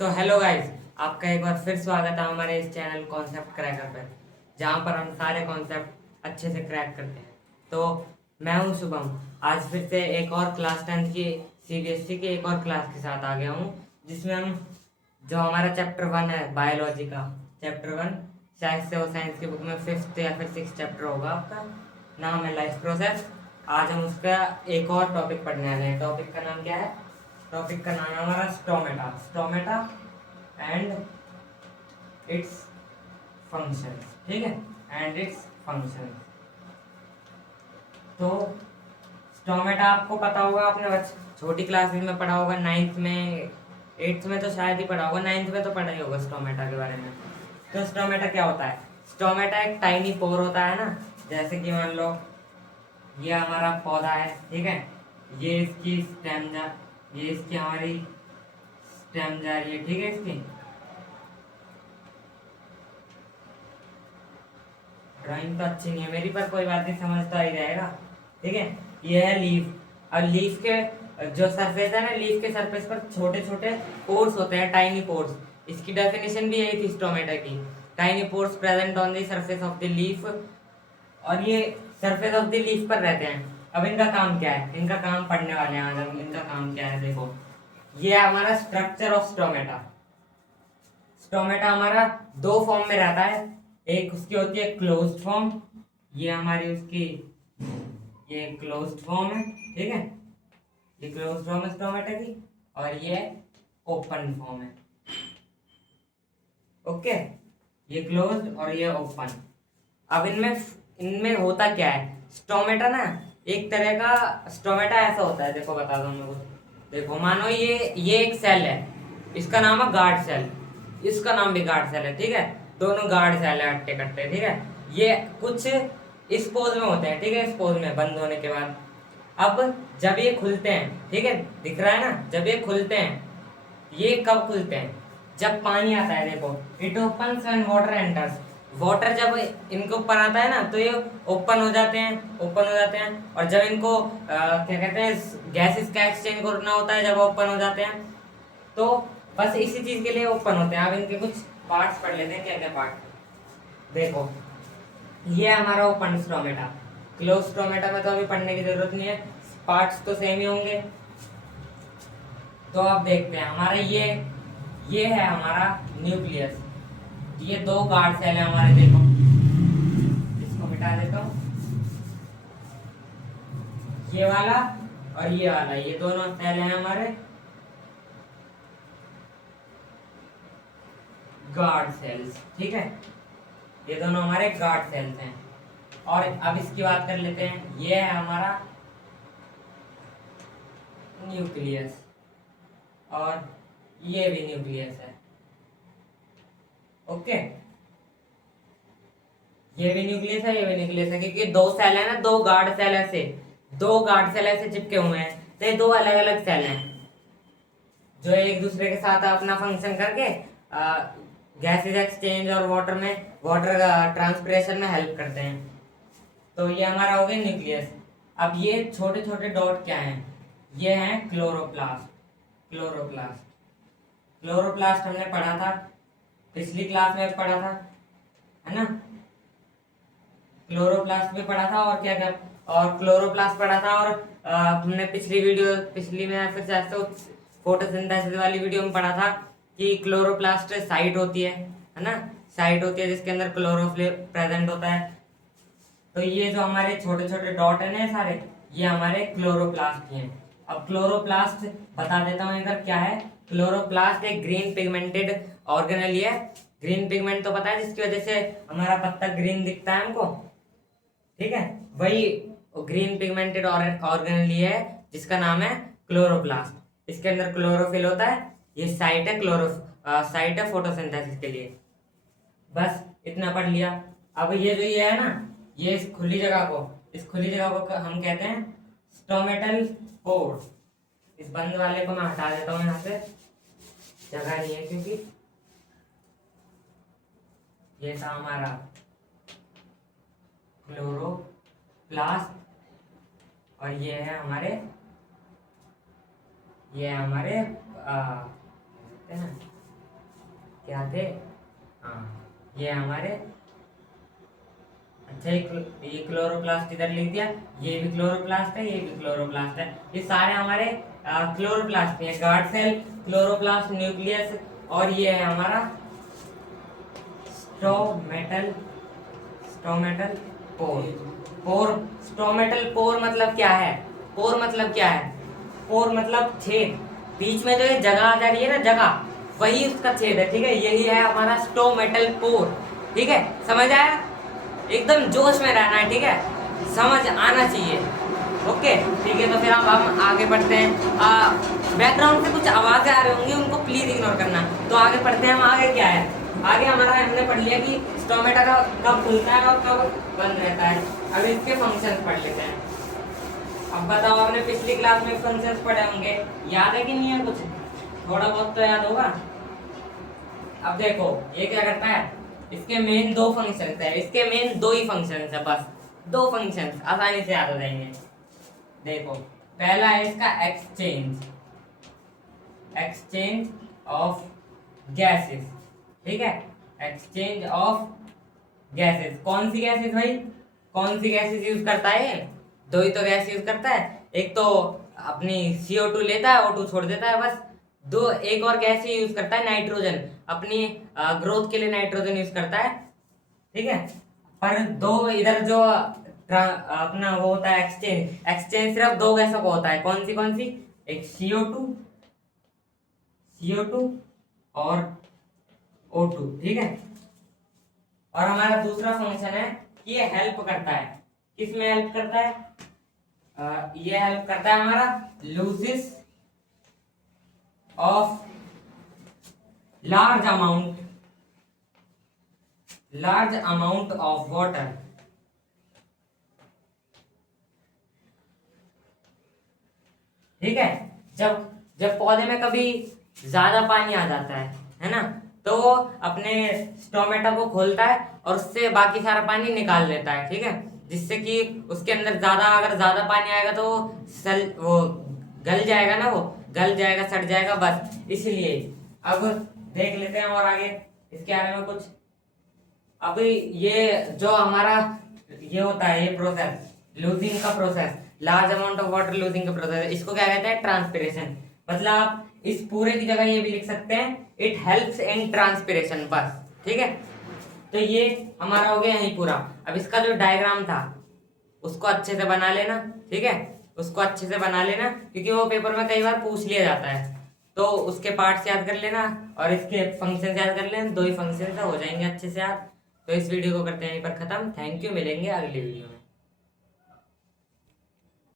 So hello guys, आपका एक बार फिर स्वागत है हमारे इस चैनल कॉन्सेप्ट क्रैकर पर, जहाँ पर हम सारे कॉन्सेप्ट अच्छे से क्रैक करते हैं। तो मैं हूँ शुभम। आज फिर से एक और क्लास 10 की सीबीएसई की एक और क्लास के साथ आ गया हूँ, जिसमें हम जो हमारा चैप्टर 1 है बायोलॉजी का, चैप्टर 1 शायद से वो साइंस की बुक में 5th या फिर 6th चैप्टर होगा। आपका नाम है लाइफ प्रोसेस। आज हम उसका एक और टॉपिक पढ़ने वाले हैं। टॉपिक का नाम क्या है? टॉपिक का नाम है हमारा stomata. Stomata and its function. ठीक है, एंड इट्स फंक्शन। तो स्टोमेटा आपको पता होगा, आपने छोटी क्लासेस में पढ़ा होगा, 9th में 8th में तो शायद ही पढ़ा होगा, 9th में तो पढ़ा ही होगा स्टोमेटा के बारे में। तो स्टोमेटा क्या होता है? स्टोमेटा एक टाइनी पोर होता है ना, जैसे कि मान लो ये हमारा पौधा है, ठीक है, ये इसकी स्टेम जा ये इसकी हमारी स्टेम जा रही है, ठीक है। इसकी ड्राइंग तो अच्छी नहीं है मेरी, पर कोई बात नहीं, समझ तो आ ही जाएगा। ठीक है, ये है लीफ। और लीफ के जो सरफेस है ना, लीफ के सरफेस पर छोटे छोटे पोर्स होते हैं, टाइनी पोर्स। इसकी डेफिनेशन भी यही थी स्टोमेटा की, tiny pores present on the surface of the leaf. और ये सरफेस ऑफ द लीफ पर रहते हैं। अब इनका काम क्या है? इनका काम पढ़ने वाले हैं आज हम। इनका काम क्या है देखो, ये है हमारा स्ट्रक्चर ऑफ स्टोमेटा। स्टोमेटा हमारा दो फॉर्म में रहता है। एक उसकी होती है क्लोज्ड फॉर्म, ये हमारी उसकी ये क्लोज्ड फॉर्म है, ठीक है, ये क्लोज्ड फॉर्म है स्टोमेटा की। और ये ओपन फॉर्म है। ओके, ये क्लोज्ड और ये ओपन। अब इनमें इनमें होता क्या है? स्टोमेटा ना एक तरह का स्टोमेटा ऐसा होता है, देखो बता दो हम लोग। देखो मानो ये एक सेल है, इसका नाम है गार्ड सेल, इसका नाम भी गार्ड सेल है, ठीक है। दोनों गार्ड सेल है अट्टे कट्टे, ठीक है। ये कुछ इस पोज में होते हैं, ठीक है, इस पोज में बंद होने के बाद। अब जब ये खुलते हैं, ठीक है, दिख रहा है ना, जब ये खुलते हैं, ये कब खुलते हैं? जब पानी आता है। देखो, it opens when water enters. Water जब इनके ऊपर आता है ना, तो ये ओपन हो जाते हैं, ओपन हो जाते हैं। और जब इनको क्या कहते हैं, गैसेस का एक्सचेंज करना होता है, जब ओपन हो जाते हैं, तो बस इसी चीज के लिए ओपन होते हैं। अब इनके कुछ पार्ट्स पढ़ लेते हैं, क्या क्या पार्ट। देखो, ये हमारा ओपन स्टोमेटा। क्लोज स्टोमेटा में तो अभी पढ़ने की जरूरत नहीं है, पार्ट्स तो सेम ही होंगे। तो अब देखते हैं हमारा ये है हमारा न्यूक्लियस। ये दो गार्ड सेल है हमारे, देखो इसको मिटा देता हूँ, ये वाला और ये वाला, ये दोनों सेल हैं हमारे गार्ड सेल्स, ठीक है। ये दोनों हमारे गार्ड सेल्स हैं। और अब इसकी बात कर लेते हैं, ये है हमारा न्यूक्लियस और ये भी न्यूक्लियस है। ओके, ये भी न्यूक्लियस है, ये भी न्यूक्लियस है, क्योंकि दो सेल है ना, दो गार्ड सेल ऐसे चिपके हुए हैं, तो ये दो अलग अलग सेल हैं जो एक दूसरे के साथ अपना फंक्शन करके गैसेज एक्सचेंज और वाटर ट्रांसपिरेशन में हेल्प करते हैं। तो ये हमारा हो गया न्यूक्लियस। अब ये छोटे छोटे डॉट क्या हैं? ये हैं क्लोरोप्लास्ट। क्लोरोप्लास्ट क्लोरोप्लास्ट हमने पढ़ा था, पिछली क्लास में पढ़ा था, है ना। क्लोरोप्लास्ट भी पढ़ा था, और क्या क्या, और क्लोरोप्लास्ट पढ़ा था। और हमने पिछली में फिर से फोटोसिंथेसिस वाली वीडियो में पढ़ा था कि क्लोरोप्लास्ट साइट होती है ना, साइट होती है जिसके अंदर क्लोरोफिल प्रेजेंट होता है। तो ये जो हमारे छोटे छोटे डॉट है ना सारे, ये हमारे क्लोरोप्लास्ट हैं। अब क्लोरोप्लास्ट बता देता हूँ इधर क्या है। क्लोरोप्लास्ट एक ग्रीन पिगमेंटेड ऑर्गेनेल है। ग्रीन पिगमेंट तो पता है, जिसकी वजह से हमारा पत्ता ग्रीन दिखता है हमको, ठीक है, वही ग्रीन पिगमेंटेड ऑर्गेनेल है जिसका नाम है क्लोरोप्लास्ट। इसके अंदर क्लोरोफिल होता है, ये साइट है फोटोसिंथेसिस के लिए। बस इतना पढ़ लिया। अब ये है ना, ये इस खुली जगह को हम कहते हैं स्टोमेटल पोर। इस बंद वाले को मैं हटा देता हूँ, यहाँ से जगह नहीं है, क्योंकि ये था हमारा क्लोरोप्लास्ट और ये है हमारे क्या थे, हाँ ये हमारे, अच्छा ये क्लोरोप्लास्ट इधर लिख दिया, ये भी क्लोरोप्लास्ट है, ये भी क्लोरोप्लास्ट है, ये सारे हमारे क्लोरोप्लास्ट हैं। गार्ड सेल, क्लोरोप्लास्ट, न्यूक्लियस, और ये है हमारा स्टोमेटल, स्टोमेटल पोर। पोर, स्टोमेटल पोर मतलब क्या है, पोर मतलब क्या है, पोर मतलब छेद, बीच में जो ये जगह आ जा रही है ना, जगह, वही उसका छेद है, ठीक है, यही है हमारा स्टोमेटल पोर, ठीक है, समझ आया, एकदम जोश में रहना है, ठीक है, समझ आना चाहिए, ओके, ठीक है। तो फिर हम आगे बढ़ते हैं, बैकग्राउंड से कुछ आवाजें आ रही होंगी, उनको प्लीज इग्नोर करना। तो आगे पढ़ते हैं हम, आगे क्या है, आगे हमारा हमने पढ़ लिया कि स्टोमेटा का कब खुलता है और कब बंद रहता है। अब इसके फंक्शंस पढ़ लेते हैं। अब बताओ, आपने पिछली क्लास में फंक्शंस पढ़े होंगे, याद है कि नहीं है, कुछ थोड़ा बहुत तो याद होगा। अब देखो ये क्या करता है, इसके मेन दो फंक्शंस है, इसके मेन दो ही फंक्शंस है, बस दो फंक्शंस, आसानी से याद हो जाएंगे। देखो पहला है इसका एक्सचेंज, एक्सचेंज ऑफ गैसेस, ठीक है, एक्सचेंज ऑफ गैसेस। कौन सी गैसेस भाई, कौन सी गैसेस यूज करता है, दो ही तो गैस यूज करता है, एक तो अपनी CO2 लेता है, O2 छोड़ देता है, बस दो, एक और गैस ही यूज करता है नाइट्रोजन, अपनी ग्रोथ के लिए नाइट्रोजन यूज करता है, ठीक है। पर दो इधर जो अपना वो होता है एक्सचेंज, एक्सचेंज सिर्फ दो गैसों को होता है, कौन सी, एक CO2, CO2 और O2, ठीक है। और हमारा दूसरा फंक्शन है कि ये हेल्प करता है, किस में हेल्प करता है, ये हेल्प करता है हमारा loses of large amount of water, ठीक है। जब जब पौधे में कभी ज्यादा पानी आ जाता है ना, तो वो अपने स्टोमेटा को खोलता है और उससे बाकी सारा पानी निकाल लेता है, ठीक है, जिससे कि उसके अंदर अगर ज्यादा पानी आएगा तो वो गल जाएगा ना, वो गल जाएगा, सड़ जाएगा, बस इसलिए। अब देख लेते हैं और आगे इसके बारे में कुछ। अभी ये जो हमारा ये होता है, ये प्रोसेस, लूजिंग का process, large amount of water losing का प्रोसेस, इसको क्या कहते हैं, ट्रांसपिरेशन। मतलब आप इस पूरे की जगह ये भी लिख सकते हैं, इट हेल्प्स इन ट्रांसपिरेशन, बस, ठीक है। तो ये हमारा हो गया यही पूरा। अब इसका जो डायग्राम था उसको अच्छे से बना लेना, ठीक है, उसको अच्छे से बना लेना, क्योंकि वो पेपर में कई बार पूछ लिया जाता है, तो उसके पार्ट्स याद कर लेना और इसके फंक्शन याद कर लेना, दो ही फंक्शन हो जाएंगे अच्छे से याद। तो इस वीडियो को करते हैं यहीं पर खत्म, थैंक यू, मिलेंगे अगली वीडियो में।